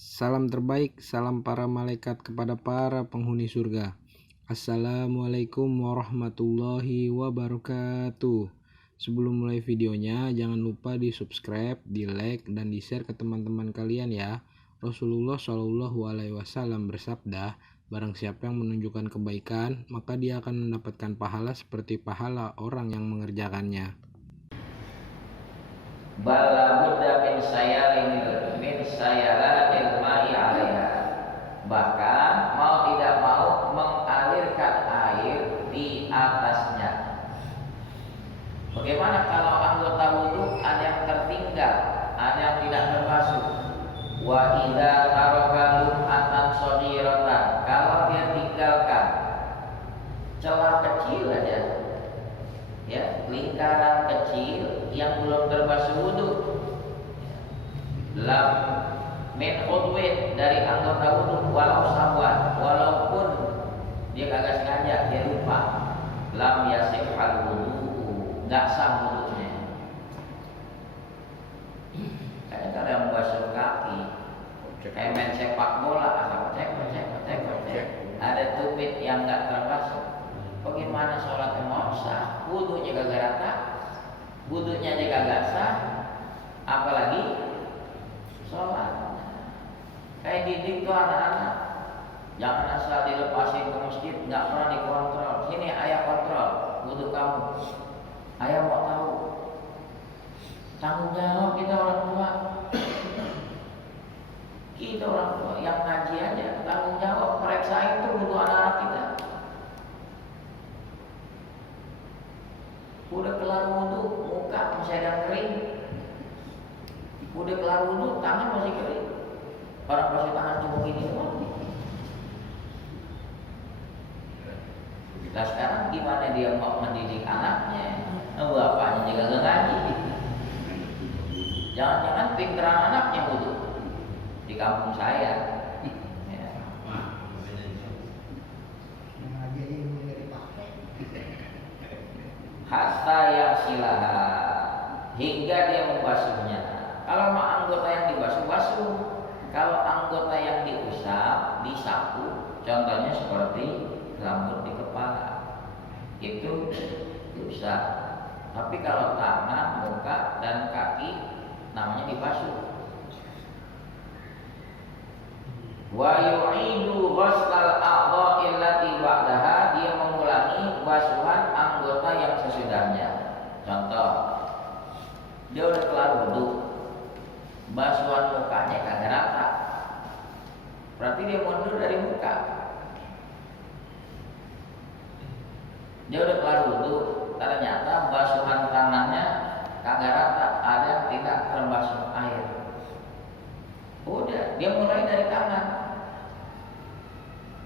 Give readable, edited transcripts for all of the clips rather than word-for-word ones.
Salam terbaik, salam para malaikat kepada para penghuni surga. Assalamualaikum warahmatullahi wabarakatuh. Sebelum mulai videonya, jangan lupa di subscribe, di like, dan di share ke teman-teman kalian ya. Rasulullah Shallallahu Alaihi Wasallam bersabda, barang siapa yang menunjukkan kebaikan, maka dia akan mendapatkan pahala seperti pahala orang yang mengerjakannya. Bala budda min sayalatil ma'i 'alaiha. Bahkan mau tidak mau mengalirkan air di atasnya. Bagaimana kalau anggota wudu ada yang tertinggal, ada yang tidak terbasuh? Wa idza taraka lum'atan shaghiratan, kalau dia tinggalkan celah kecil aja, ya, lingkaran kecil yang belum terbasuh wudu, lam min udwin, dari anggota wudu, walau sahwan, walaupun dia kagak sengaja, dia lupa, lam yasihhal wudu, enggak sah wudunya. Kayak kalau yang basuh kaki, kayak main sepak bola, ada tumit yang enggak terbasuh. Bagaimana sholatnya mau sah? Wudunya kagak rata, wudunya aja kagak sah, apalagi sholat. Kayak didik tuh anak-anak, jangan asal dilepasin ke masjid, nggak pernah dikontrol. Sini ayah kontrol wudu kamu, ayah mau tahu. Tanggung jawab kita orang tua. Kita orang tua yang ngaji aja tanggung jawab periksain tuh wudu anak-anak kita. Udah kelar wudu, muka masih ada kering. Udah kelar wudu, tangan masih kering. Orang masih tangan cuma gini doang. Nah sekarang gimana dia mau mendidik anaknya? Bapaknya juga gak ngaji. Jangan-jangan pinteran anaknya wudu di kampung saya. Hatta yang silaha, hingga dia membasuhnya. Kalau mau anggota yang dibasuh-basuh, kalau anggota yang diusap, disapu, contohnya seperti rambut di kepala, itu diusap. Tapi kalau tangan, muka, dan kaki, namanya dibasuh. Wa yu'idu ghuslal a'dha'i allati ba'daha, dia mengulangi basuhan anggota yang sesudahnya. Contoh, dia udah kelar wudu, basuhan mukanya kagak rata, berarti dia mundur dari muka. Dia udah kelar wudu, ternyata basuhan tangannya kagak rata, ada yang tidak terbasuh air. Udah, dia mulai dari tangan.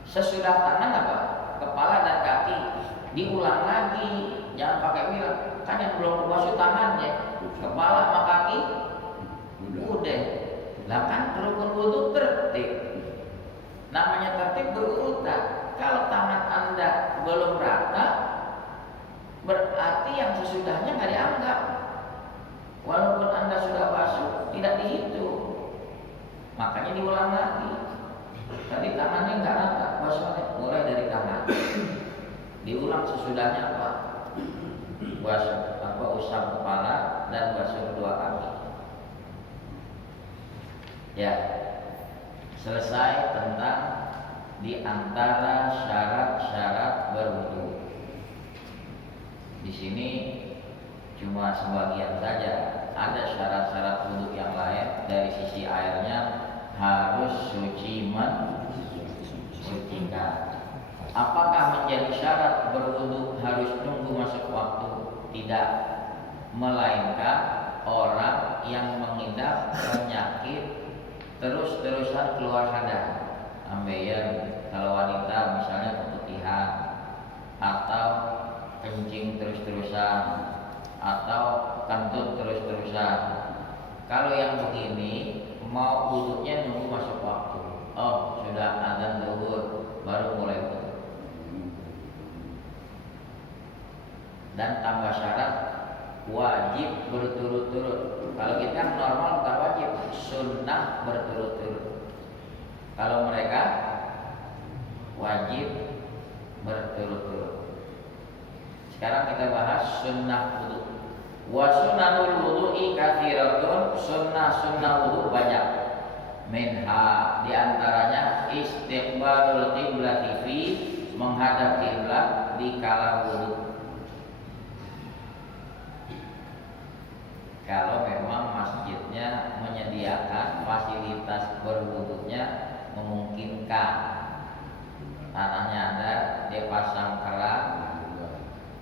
Sesudah tangan apa? Kepala dan kaki diulang lagi, jangan pakai bilang kan yang belum terbasuh tangannya, kepala sama kaki udah. Lah kan rukun wudu tertib. Namanya tertib berurutan. Kalau tangan Anda belum rata, berarti yang sesudahnya nggak dianggap. Walaupun Anda sudah basuh, tidak dihitung. Makanya diulang lagi. Tadi tangannya nggak rata, basuhnya mulai dari tangan. Diulang sesudahnya apa? Basuh apa? Usap kepala dan basuh kedua kaki. Ya, selesai tentang di antara syarat-syarat berwudu. Di sini cuma sebagian saja. Ada syarat-syarat wudu yang lain. Dari sisi airnya harus suci mensucikan. Apakah menjadi syarat berwudu harus nunggu masuk waktu? Tidak, melainkan orang yang mengidap penyakit terus-terusan keluar hadas, ambeien, kalau wanita misalnya keputihan, atau kencing terus-terusan, atau kentut terus-terusan. Kalau yang begini mau wudunya nunggu masuk waktu. Oh, sudah azan zuhur baru mulai wudu. Dan tambah syarat wajib berturut-turut. Kalau kita normal bukan wajib, sunnah berturut-turut. Kalau mereka wajib berturut-turut. Sekarang kita bahas sunnah wudu. Wa sunnahul wudu'i katsiratun, sunnah wudu banyak. Minha di antaranya istiqbalul qiblati fi, menghadap kiblat di kala wudu. Kalau memang masjidnya menyediakan fasilitas berwudunya memungkinkan, tanahnya ada, dia pasang keran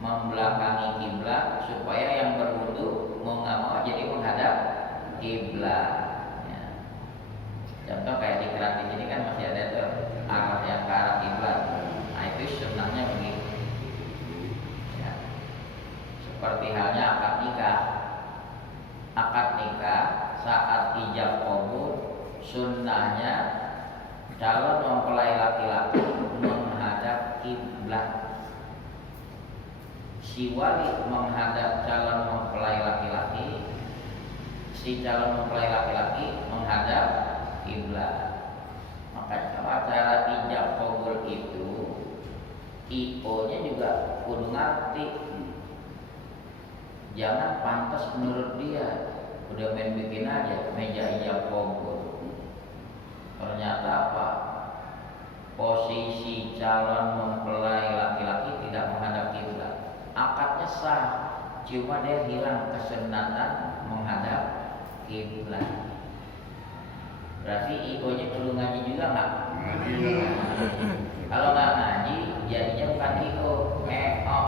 membelakangi kiblat supaya yang berwudu mau nggak mau jadi menghadap kiblat. Ya. Contoh kayak di keran di sini kan masih ada tuh arah yang ke arah kiblat. Nah itu sunnahnya begitu. Ya. Seperti halnya akad nikah. Akad nikah saat ijab qabul sunnahnya calon mempelai laki-laki menghadap kiblat, si wali menghadap calon mempelai laki-laki, si calon mempelai laki-laki menghadap kiblat. Maka acara ijab qabul itu IO-nya juga kudu ngerti. Jangan pantas menurut dia, udah main bikin aja meja ijab qabul. Ternyata apa? Posisi calon mempelai laki-laki tidak menghadap kiblat. Akadnya sah, cuma dia hilang kesunatan menghadap kiblat. Berarti IO-nya perlu ngaji juga nggak? Kalau nggak ngaji, jadinya bukan IO, EO.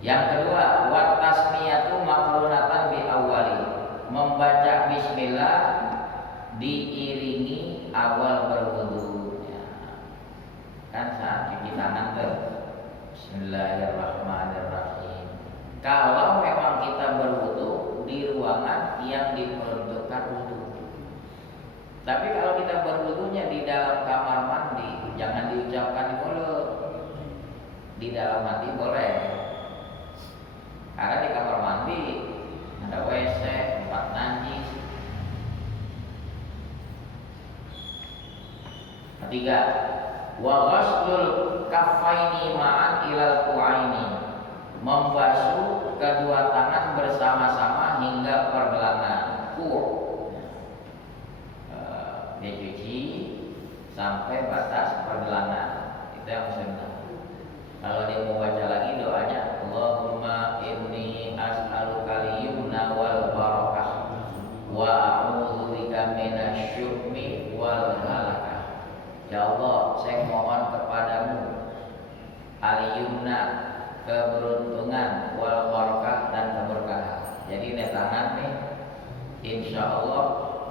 Yang kedua, wa tasmiyatu maqrunatan bi awwali, membaca bismillah diiringi awal berwudu. Ya. Kan saat cuci tangan tuh Bismillahirrahmanirrahim. Kalau memang kita berwudu di ruangan yang diperuntukkan wudu. Tapi kalau kita berwudunya di dalam kamar mandi, jangan diucapkan di mulut. Di dalam hati boleh. Karena di kamar mandi ada WC, tempat najis. Ketiga, wa ghaslul kaffaini ma'an ilal qu'aini, membasuh kedua tangan bersama-sama hingga pergelangan. Dia cuci sampai batas pergelangan. Itu yang sunnah. Kalau dia mau baca lagi doanya, Allahumma inni as'aluka al-yumna wal barakah wa a'udzubika minasyuhmi wal halakah. Ya Allah, saya mohon kepadamu al-yumna, keberuntungan, wal barakah, dan keberkahan. Jadi ini tangan nih, insya Allah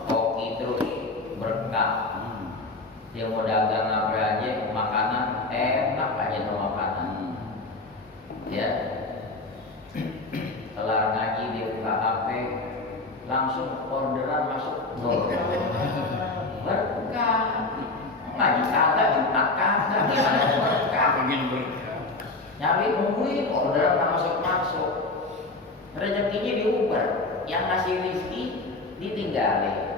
hoki terus berkah. Dia mau dagang apa aja, makanan enak aja tuh makanan. Ya, kelar ngaji dia buka HP, langsung orderan masuk. Berkah. Ngaji kagak, Jumat kagak, gimana berkah? Nyari nungguin orderan masuk. Rezekinya diuber, yang ngasih rezeki ditinggalin.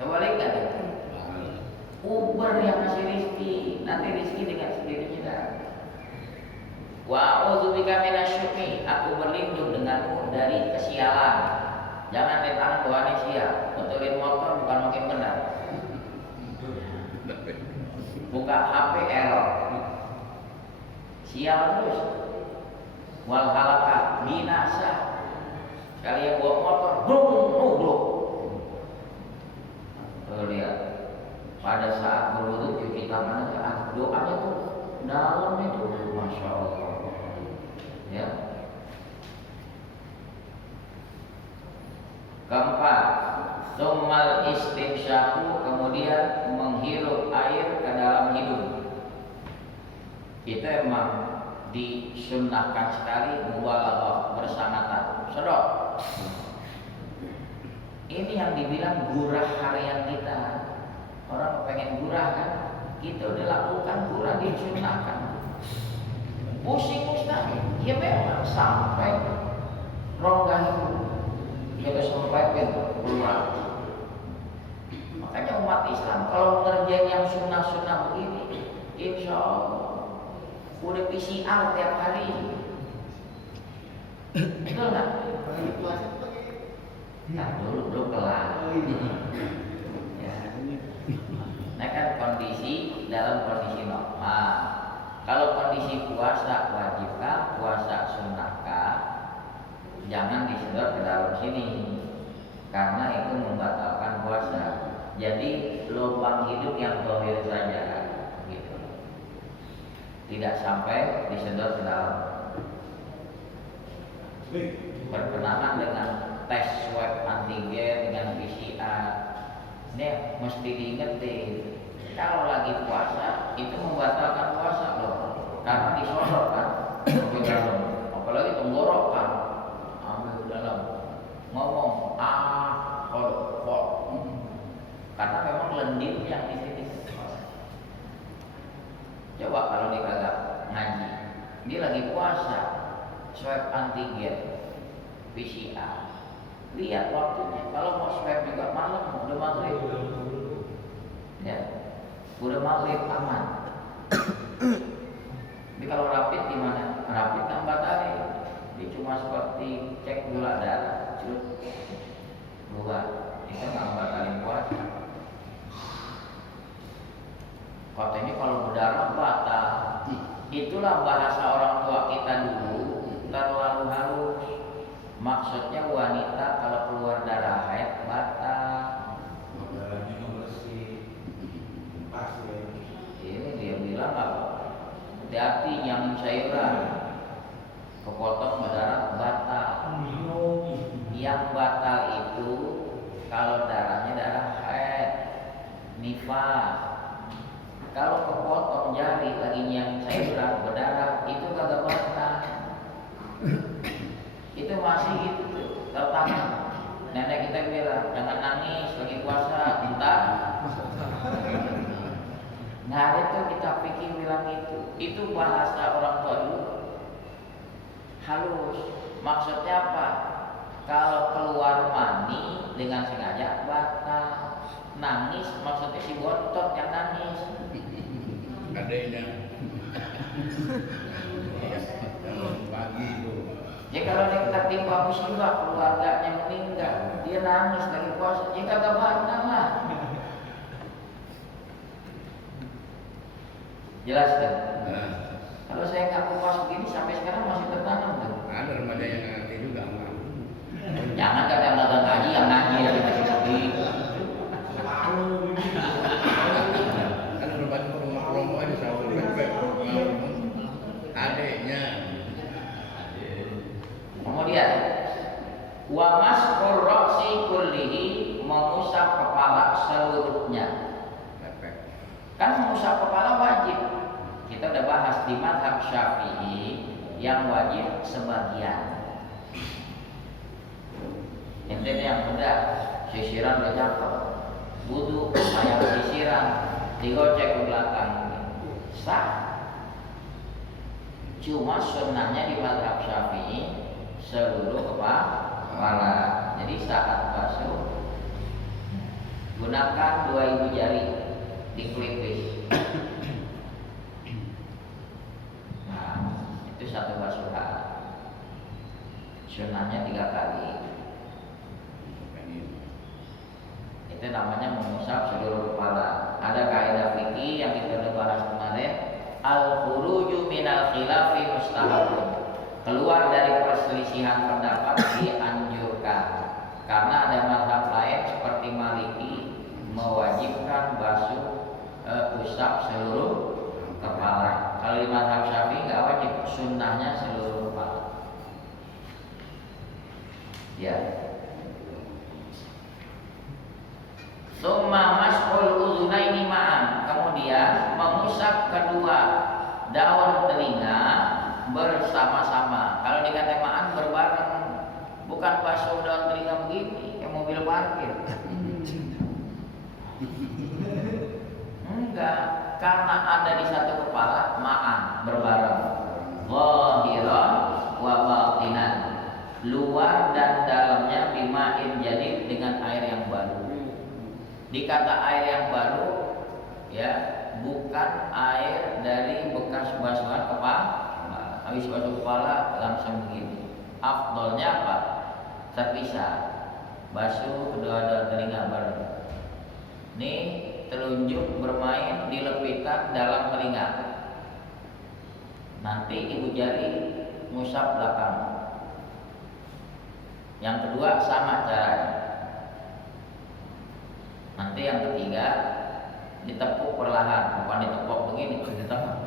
Kebalik gak tuh? Uber yang ngasih rezeki, nanti rezeki dengan sendirinya dah. Wa a'udzubika minasyuhmi, aku berlindung denganmu dari kesialan. Jangan di tangan bawaan sial, betulin motor bukan makin benar. Buka HP error, sial terus. Wal halakah, binasa. Sekali yang bawa motor, nubruk. Tuh lihat. Pada saat berwudu cuci tangan, doanya tuh dalam itu, masya Allah. Ya. Keempat, tsummal istinsyaku, kemudian menghirup air ke dalam hidung. Itu emang disunnahkan sekali, mubalaghah, bersangatan, sedot. Ini yang dibilang gurah harian kita. Orang pengen gurah kan, kita udah lakukan gurah, disunnahkan. Pusing mustahil, ya memang sampai rongga hidung PCR tiap hari. Betul nggak? Nah, dulu belum kelar. Ya. Nah kan kondisi dalam kondisi normal. Kalau kondisi puasa wajibkah, puasa sunnahkah? Jangan disedot ke dalam sini, karena itu membatalkan puasa. Jadi lubang hidup yang zahir saja, gitu. Tidak sampai disedot ke dalam. Berkenaan dengan tes swab antigen dengan PCR, ini mesti diingetin. Kalau lagi puasa itu membatalkan puasa loh, karena disosok kan, apalagi tenggorokan, ambil dalam ngomong karena memang lendir yang di sini. Coba kalau dia kagak ngaji, dia lagi puasa, swab antigen, PCR, lihat waktunya. Kalau mau swab juga malam, udah maghrib, ya, udah maghrib aman. Tapi kalau rapid gimana? Rapid kan batalin. Dia cuma seperti cek gula darah, keluar, itu nggak batalin puasa. Katanya kalau berdarah batal. Itulah bahasa orang tua kita dulu, terlalu halus. Maksudnya wanita kalau keluar darah haid batal. Darahnya bersih, pas ya. Ini dia bilang apa? Hati-hati nyambung sayuran, kepotong berdarah batal. Yang batal itu kalau darahnya darah haid, nifas. Kalau kepotong jari lagi yang sayuran berdarah itu kagak batal. Itu masih gitu tuh, tertanam. Nenek kita bilang jangan nangis lagi puasa, entar. Nah itu kita pikir bilang itu bahasa orang tua dulu halus. Maksudnya apa? Kalau keluar mani dengan sengaja batal. Nangis maksudnya si bontot yang nangis. Adanya. Pagi itu. Ya kalau dia tertimpa musibah keluarganya meninggal, dia nangis lagi puasa, ya kagak batal lah. Jelas kan? Nah, Kalau saya nggak puas begini sampai sekarang masih tertanam tuh. ada remaja yang ngerti juga enggak. Jangan kadang-kadang ngaji yang ngaji yang dikasih. Kan berbagai promo aja sama adeknya. Kemudian wa masqur ra'si kullihi, mengusap kepala seluruhnya. Kan mengusap kepala wajib. Kita udah bahas di mazhab Syafi'i yang wajib sebagian. Ente yang muda sisiran udah cakep, wudu ayam sisiran digocek ke belakang, sah. Cuma sunnahnya di mazhab Syafi'i seluruh kepala. Jadi saat basuh gunakan 2 ibu jari dikelipis. Nah, itu satu basuhan. Sunnahnya 3 kali. Itu namanya mengusap seluruh kepala. Ada kaidah fikih yang kita udah bahas kemarin. Al-khuruju minal khilafi mustahabun. Keluar dari perselisihan pendapat dianjurkan. Karena ada mazhab lain seperti Maliki mewajibkan basuh usap seluruh kepala. Kalau di mazhab Syafi'i nggak wajib, sunnahnya seluruh kepala. Ya. Summa mas'ul udhunaini ma'an. Kemudian mengusap kedua daun telinga bersama-sama. Kalau dikata ma'an berbareng, bukan basuh daun telinga begini kayak mobil parkir. Enggak, karena ada di satu kepala ma'an berbareng. Zahiran wa batinan. Luar dan dalamnya bima'in jadid, dengan air yang baru. Dikata air yang baru, ya, bukan air dari bekas basuhan kepala, Habis basuh kepala langsung begini. Afdolnya apa? Terpisah. Basuh kedua-dua telinga bareng. Nih telunjuk bermain dilepikan dalam telinga. Nanti ibu jari ngusap belakang. Yang kedua sama caranya. Nanti yang ketiga ditepuk perlahan, bukan ditepuk begini, ditepuk.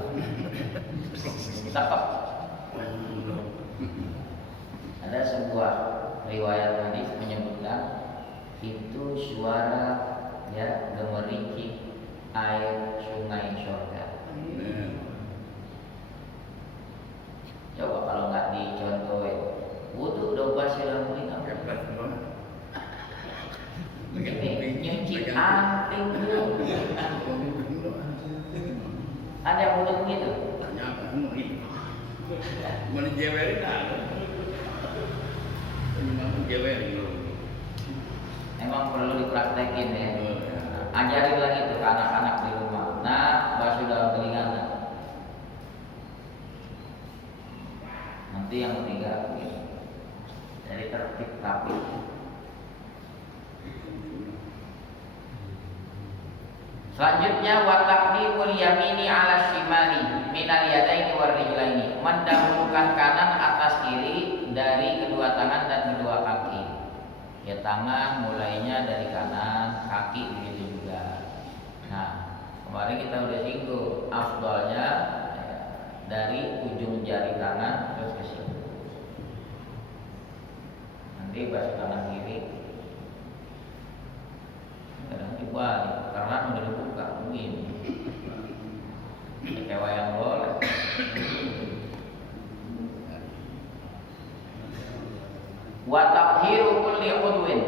Ada sebuah riwayat hadis menyebutkan itu suara ya gemericik air sungai surga. Coba kalau nggak dicontohin, wudu domba silang telinga. Ini nyuci anting dulu. Ada yang wudu begitu? Mana jewerin ada? Emang perlu dipraktekin ya. Ajarin lagi tuh ke anak-anak di rumah. Nah, basuh dalam telinga. Nanti yang ketiga begini. Jadi tertib rapi. Selanjutnya wa taqdimul yamini 'ala shimali minal yadaini war rijlaini. Mendahulukan kanan atas kiri dari kedua tangan dan kedua kaki. Ya tangan mulainya dari kanan, kaki begitu juga. Nah, kemarin kita udah singgung afdalnya ya, dari ujung jari tangan terus ke sini. Nanti basuh tangan kiri. Kadang dibalik karena udah dibuka begini. Kayak wayang boleh. Wa tathiru kulli udwin,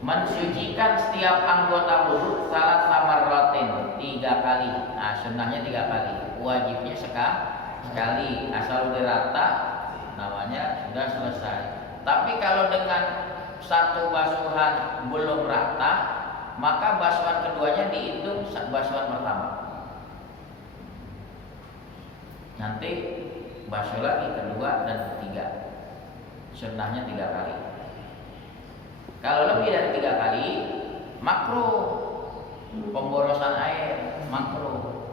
mensucikan setiap anggota wudu salat samarratin 3 kali. Nah, sunnahnya 3 kali, wajibnya sekali. Asal udah rata namanya sudah selesai. Tapi kalau dengan satu basuhan belum rata, maka basuhan keduanya dihitung basuhan pertama. Nanti basuh lagi kedua dan ketiga. Sunnahnya 3 kali. Kalau lebih dari 3 kali, makruh. Pemborosan air, makruh.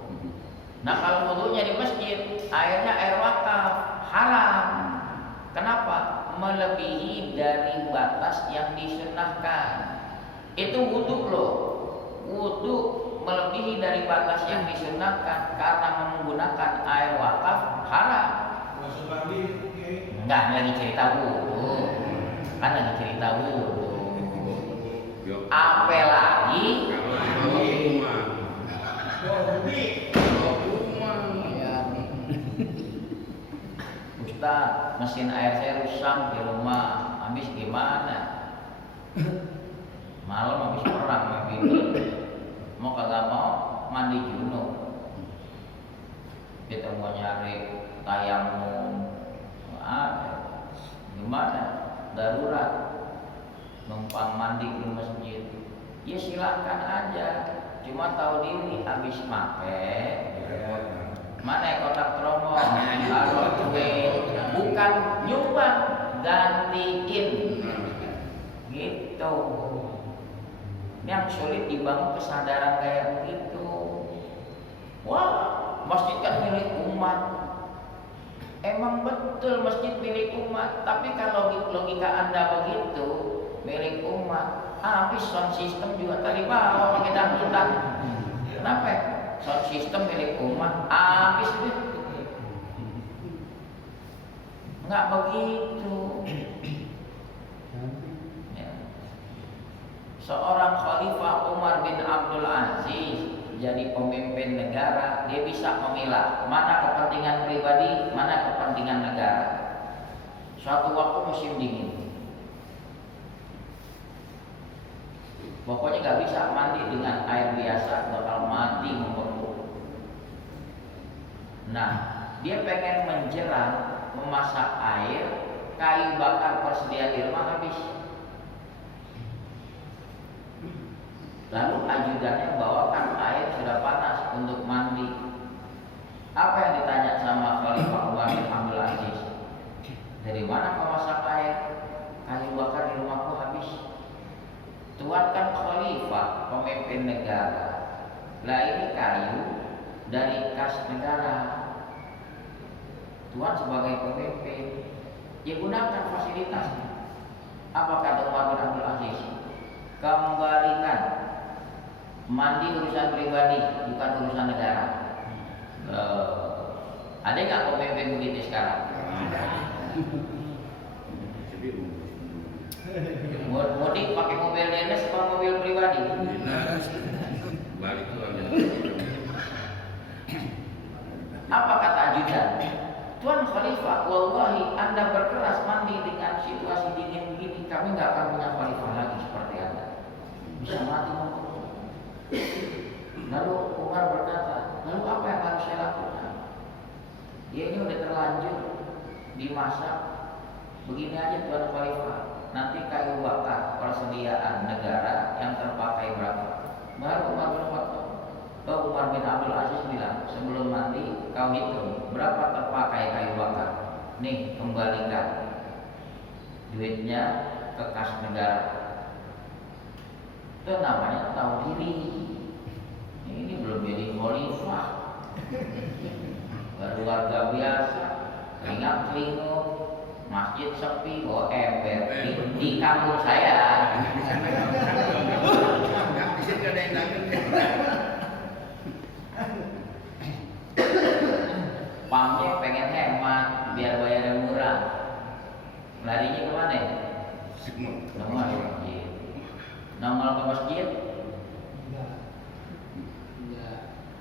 Nah kalau wudunya di masjid, airnya air wakaf, haram. Kenapa? Melebihi dari batas yang disunnahkan. Itu wudu loh. Wudu melebihi dari batas yang disunnahkan karena menggunakan air wakaf haram. Enggak, lagi cerita wudu. Kan lagi cerita wudu. Apa lagi? Ustaz, mesin air saya rusak di rumah. Habis gimana? Malam habis perang begini. Mau kagak mau mandi junub. Kita mau nyari tayamum. Gimana? Darurat. Numpang mandi di masjid. Ya silakan aja. Cuma tahu diri habis pakai. Mana ya kotak promo? Kalau duit bukan nyumbang, gantiin. Gitu. Yang sulit dibangun kesadaran kayak begitu. Wah, masjid kan milik umat. Emang betul masjid milik umat, tapi kalau logika Anda begitu, milik umat, habis sound system juga tadi bawa pakai dangdutan. Kenapa? Sound system milik umat, habis deh. Enggak begitu. Ya. Seorang Khalifah Umar bin Abdul Aziz jadi pemimpin negara, dia bisa memilah mana kepentingan pribadi, mana kepentingan negara. Suatu waktu musim dingin, pokoknya nggak bisa mandi dengan air biasa, bakal mati membeku. Nah, dia pengen menjeram, memasak air, kayu bakar persediaan di rumah habis. Lalu ajudannya bawakan air sudah panas untuk mandi. Apa yang ditanya sama Khalifah Umar bin Abdul Aziz, dari mana kau masak air? Kayu bakar di rumahku habis. Tuan kan khalifah, pemimpin negara. Lah ini kayu dari kas negara. Tuan sebagai pemimpin, ya gunakan fasilitasnya. Apa kata Umar bin Abdul Aziz? Kembalikan. Mandi urusan pribadi, bukan urusan negara. Ada nggak pemimpin begitu sekarang? Mudik pakai mobil dinas atau mobil pribadi? Dinas. Balik tuh aja. Apa kata ajudan? Tuan Khalifah, wallahi Anda berkeras mandi dengan situasi dingin begini, kami nggak akan punya khalifah lagi seperti Anda. Bisa mati membunuh. Lalu Umar berkata, lalu apa yang harus saya lakukan? Ya ini udah terlanjur dimasak. Begini aja Tuan Khalifah, nanti kayu bakar persediaan negara yang terpakai berapa? Baru Umar bin Abdul Aziz bilang, sebelum mandi kau hitung berapa terpakai kayu bakar. Nih kembalikan duitnya ke kas negara. Itu namanya tahu diri. Ini belum jadi khalifah, baru warga biasa, telinga-telinga, masjid sepi, bawa ember di kampung saya. Nggak bisa ada yang dagang. Pamnya pengen hemat biar bayarnya murah. Larinya kemana? Nongol ke masjid. Nongol ke masjid.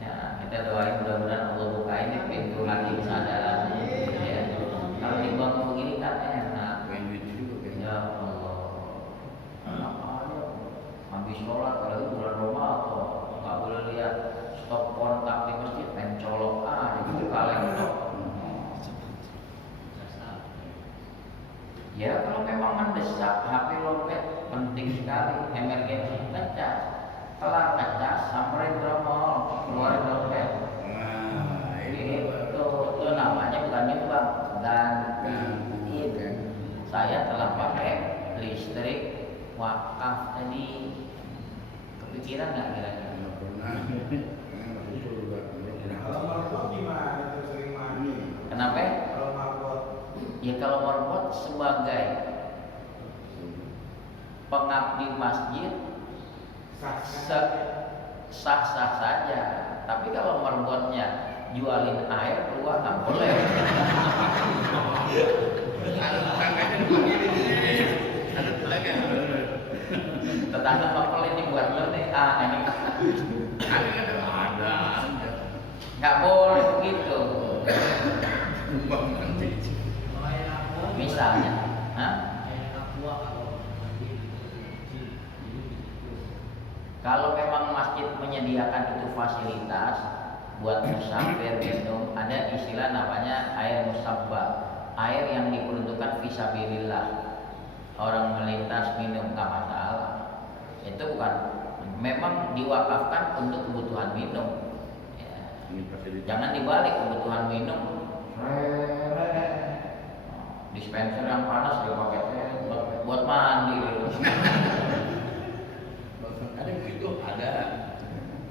Ya, kita doain mudah-mudahan Allah buka ini pintu hati kesadaran. Ya. Kalau di bangku begini kan enak. Ya Allah. Habis sholat kalau bulan Ramadan nggak boleh lihat stop kontak di masjid, main colok di kaleng. Ya kalau memang mendesak, HP lobet penting sekali, emergensi ngecas, kelar ngecas, samperin ke mall, keluarin lobet. Nah, Itu namanya bukan nyumbang, gantiin. Saya telah pakai listrik wakaf tadi. Kepikiran nggak kira-kira? Kalau marbot gimana itu sering mandi? Kenapa? Kalau marbot Ya kalau marbot sebagai pengabdi masjid sah-sah saja. Tapi kalau marbotnya jualin air keluar nggak boleh. Tetangga bakal ini buat lo nih, ini ada. nggak boleh begitu. Misalnya, kalau memang masjid menyediakan itu fasilitas buat musafir minum, ada istilah namanya air musabbah, air yang diperuntukkan fisabilillah, orang melintas minum nggak masalah. Itu bukan, memang diwakafkan untuk kebutuhan minum. Ya. Jangan dibalik kebutuhan minum. Dispenser yang panas dia pakai tembak,